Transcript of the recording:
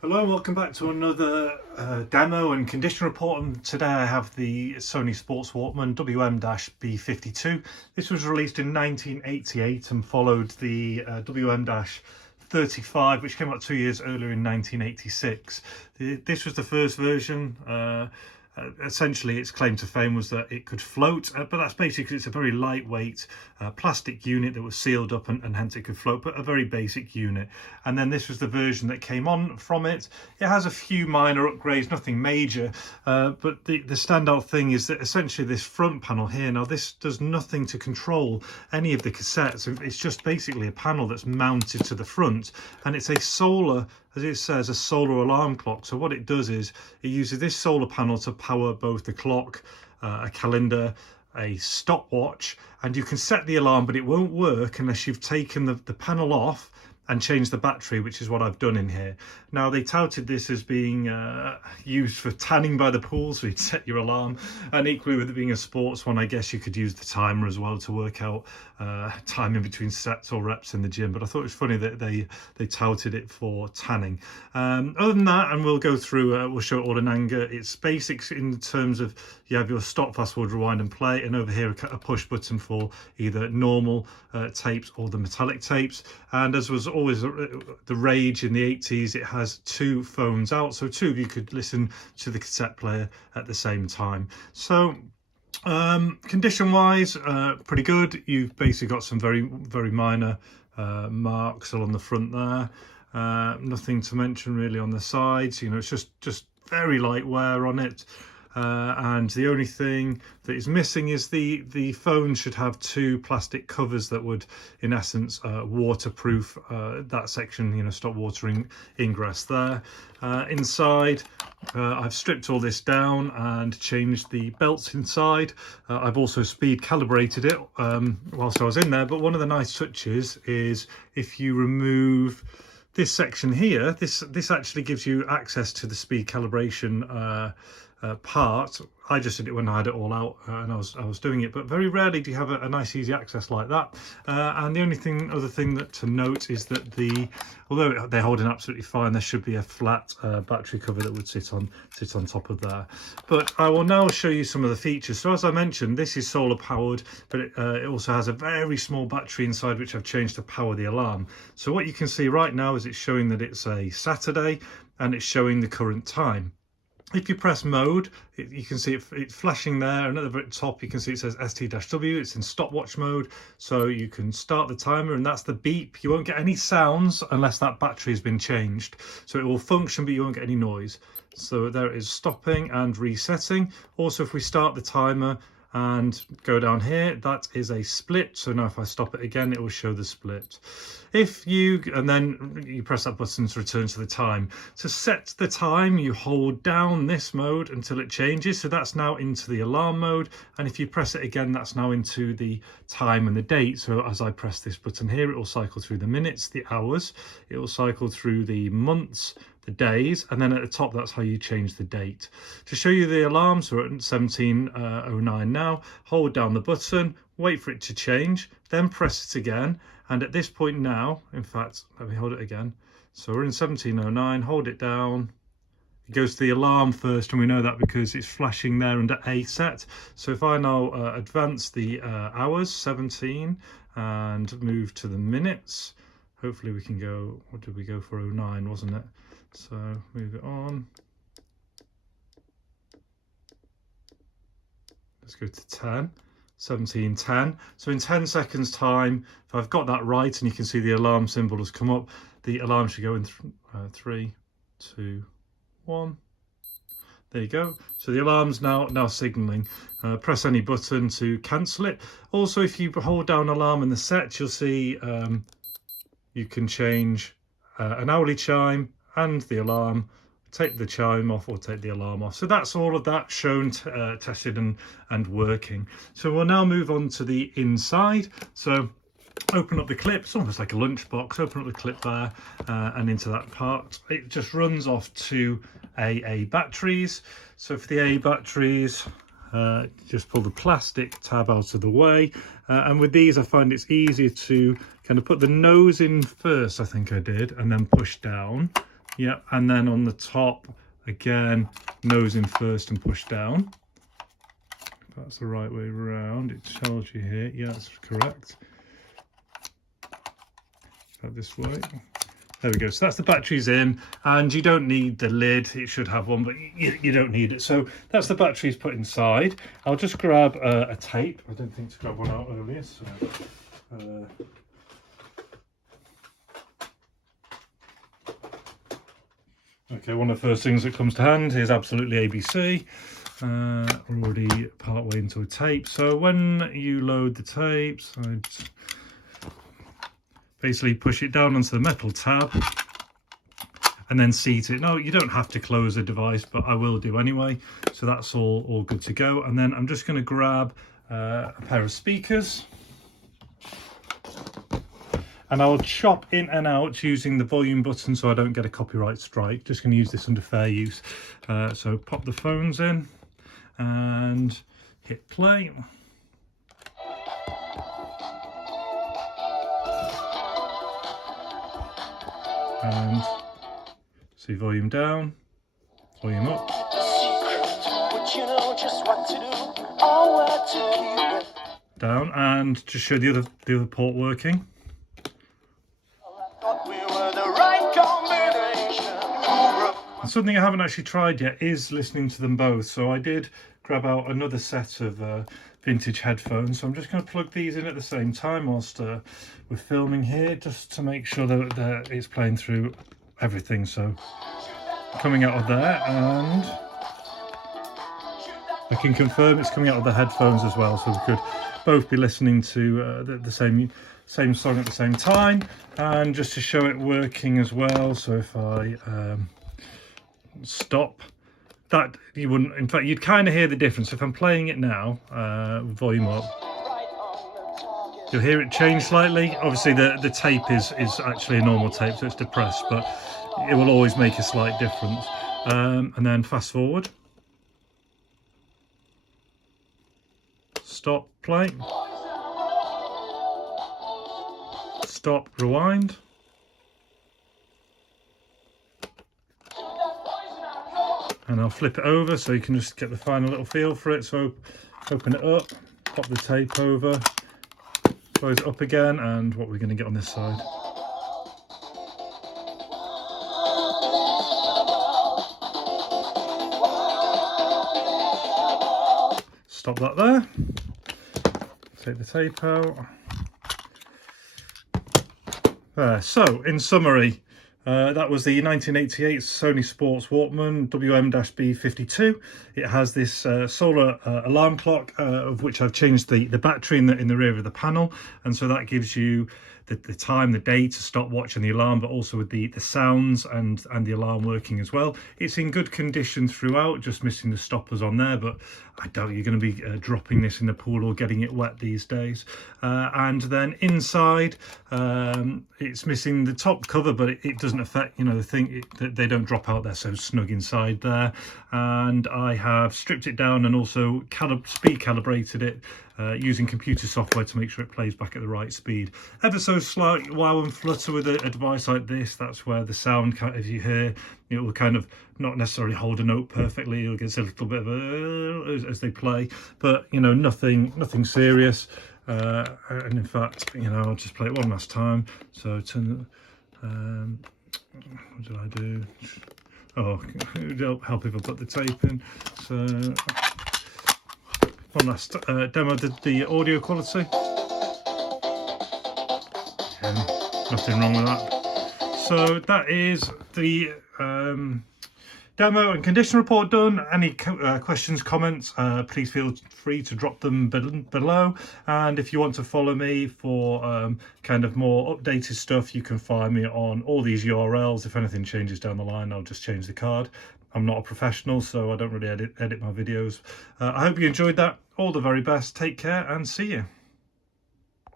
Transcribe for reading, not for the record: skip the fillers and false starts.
Hello and welcome back to another demo and condition report, and today I have the Sony Sports Walkman WM-B52. This was released in 1988 and followed the WM-35, which came out 2 years earlier in 1986. This was the first version. Essentially, its claim to fame was that it could float, but that's basically, it's a very lightweight plastic unit that was sealed up, and hence it could float, but a very basic unit. And then this was the version that came on from it. It has a few minor upgrades, nothing major, but the standout thing is that essentially this front panel here, now this does nothing to control any of the cassettes. It's just basically a panel that's mounted to the front, and it's a solar, as it says, a solar alarm clock. So what it does is it uses this solar panel to power both the clock, a calendar, a stopwatch, and you can set the alarm, but it won't work unless you've taken the panel off and change the battery, which is what I've done in here. Now, they touted this as being used for tanning by the pool, so you'd set your alarm, and equally with it being a sports one, I guess you could use the timer as well to work out time in between sets or reps in the gym. But I thought it was funny that they touted it for tanning. Other than that, and we'll go through, we'll show it all in anger. It's basics in terms of you have your stop, fast forward, rewind and play, and over here a push button for either normal tapes or the metallic tapes. And as was always the rage in the 80s, it has two phones out, so two of you could listen to the cassette player at the same time. So condition wise, pretty good. You've basically got some very minor marks along the front there. Nothing to mention really on the sides. You know, it's just very light wear on it. And the only thing that is missing is the phone should have two plastic covers that would, in essence, waterproof that section, you know, stop watering ingress there. Inside, I've stripped all this down and changed the belts inside. I've also speed calibrated it whilst I was in there, but one of the nice touches is if you remove this section here, this actually gives you access to the speed calibration part. I just did it when I had it all out and I was doing it, but very rarely do you have a nice easy access like that. And the only other thing that to note is that although they're holding absolutely fine, there should be a flat battery cover that would sit on top of there. But I will now show you some of the features. So as I mentioned, this is solar powered, but it also has a very small battery inside, which I've changed to power the alarm. So what you can see right now is it's showing that it's a Saturday and it's showing the current time. If you press mode, you can see it's flashing there, and at the very top you can see it says ST-W. It's in stopwatch mode, so you can start the timer, and that's the beep. You won't get any sounds unless that battery has been changed, so it will function but you won't get any noise. So there it is, stopping and resetting. Also, if we start the timer and go down here, that is a split. So now if I stop it again, it will show the split. And then you press that button to return to the time. To set the time, you hold down this mode until it changes. So that's now into the alarm mode. And if you press it again, that's now into the time and the date. So as I press this button here, it will cycle through the minutes, the hours, it will cycle through the months, the days, and then at the top, that's how you change the date. To show you the alarm, so we're at 17:09 now, hold down the button, wait for it to change, then press it again, and at this point now, in fact, let me hold it again. So we're in 17:09, hold it down. It goes to the alarm first, and we know that because it's flashing there under A set. So if I now advance the hours, 17, and move to the minutes, hopefully we can go, what did we go for? 09, wasn't it? So move it on. Let's go to 10, 17:10. So in 10 seconds time, if I've got that right, and you can see the alarm symbol has come up, the alarm should go in 3, 2, 1. There you go. So the alarm's now signaling. Press any button to cancel it. Also, if you hold down alarm in the set, you'll see you can change an hourly chime and the alarm, take the chime off or take the alarm off. So that's all of that shown, tested and working. So we'll now move on to the inside. So open up the clip, it's almost like a lunchbox, open up the clip there and into that part. It just runs off to AA batteries. So for the AA batteries, just pull the plastic tab out of the way, and with these I find it's easier to kind of put the nose in first, I think I did, and then push down. Yeah, and then on the top, again, nose in first and push down. If that's the right way around, it tells you here. Yeah, that's correct. That this way. There we go. So that's the batteries in, and you don't need the lid. It should have one, but you don't need it. So that's the batteries put inside. I'll just grab a tape. I don't think to grab one out earlier. So, okay, one of the first things that comes to hand is absolutely ABC. We're already part way into a tape. So when you load the tapes, I'd basically push it down onto the metal tab and then seat it. No, you don't have to close the device, but I will do anyway. So that's all good to go. And then I'm just going to grab a pair of speakers, and I'll chop in and out using the volume button so I don't get a copyright strike. Just going to use this under fair use. So pop the phones in and hit play. And see volume down, volume up. Down, and just show the other port working. And something I haven't actually tried yet is listening to them both. So I did grab out another set of vintage headphones. So I'm just going to plug these in at the same time whilst we're filming here, just to make sure that it's playing through everything. So coming out of there, and I can confirm it's coming out of the headphones as well. So we could both be listening to the same song at the same time. And just to show it working as well, so if I stop, that you wouldn't, in fact you'd kind of hear the difference. If I'm playing it now, volume up, you'll hear it change slightly. Obviously the tape is actually a normal tape, so it's depressed, but it will always make a slight difference. And then fast forward, stop, play, stop, rewind, and I'll flip it over so you can just get the final little feel for it. So open it up, pop the tape over, close it up again, and what we're going to get on this side. Stop that there, take the tape out. There. So in summary, that was the 1988 Sony Sports Walkman WM-B52. It has this solar alarm clock, of which I've changed the battery in the rear of the panel, and so that gives you the time, the day to stop watching the alarm, but also with the sounds and the alarm working as well. It's in good condition throughout, just missing the stoppers on there, but I doubt you're going to be dropping this in the pool or getting it wet these days. And then inside, it's missing the top cover, but it doesn't affect, the thing, they don't drop out, they're so snug inside there. And I have stripped it down and also speed calibrated it using computer software to make sure it plays back at the right speed. Ever so slight wow and flutter with a device like this. That's where the sound, if you hear, it will kind of not necessarily hold a note perfectly. It'll get a little bit of as they play, but nothing serious. And in fact, I'll just play it one last time. So turn what did I do? Oh, it'll help if I put the tape in. So one last demo of the audio quality. Nothing wrong with that. So that is the demo and condition report done. Any questions, comments, please feel free to drop them below. And if you want to follow me for kind of more updated stuff, you can find me on all these URLs. If anything changes down the line, I'll just change the card. I'm not a professional, so I don't really edit my videos. I hope you enjoyed that. All the very best. Take care and see you.